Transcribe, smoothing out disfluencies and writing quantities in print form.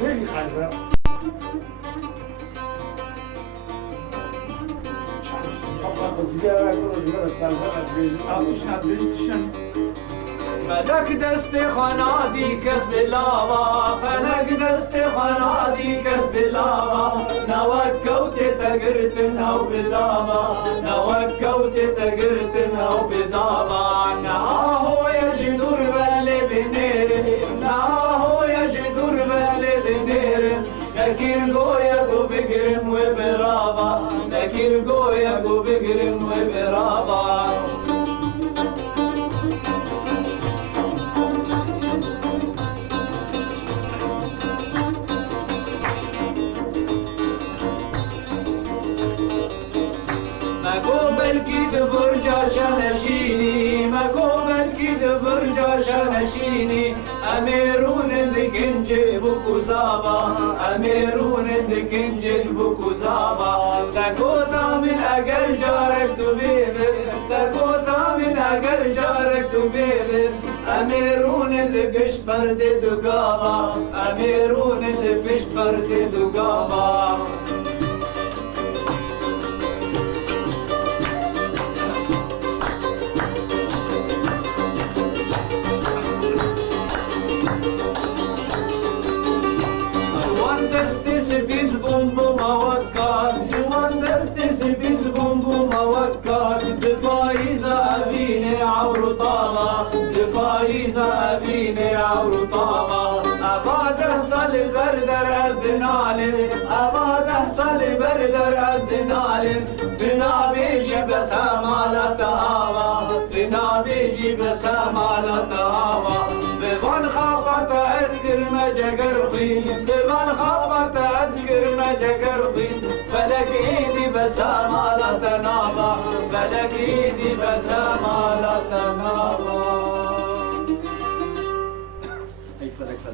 خیلی خنده فلک دست خنادی کس بلاوا فلک دست خنادی کس بلاوا نوک کوت تگرت نو بداوا نوک کوت تگرت نو بداوا نهو یجدور ولی بنیر نهو یجدور ولی بنیر نکیر گویا گو بگرم و براوا نکیر گویا گو بگرم و براوا مگو بلکی د برجا شنشینی مگو بلکی د برجا شنشینی امیرون دکنجه بکوزاوا امیرون دکنجه بکوزاوا تکو تامن اگر جارک تو بیبر تکو تامن اگر جارک تو بیبر امیرون لگشت پرده دگاوا امیرون لگشت پرده دگاوا Biz bum bum avakkat Yuvan destesi biz bum bum avakkat Dipaiza abine avru tava Dipaiza abine avru tava Abada sali berdar az dinalim Abada sali berdar az dinalim Binabeji besamalata hava Binabeji besamalata hava Bevan khafata eskir mejeger khi Bevan khafata eskir mejeger khi Felek idi besamalata nava Felek idi besamalata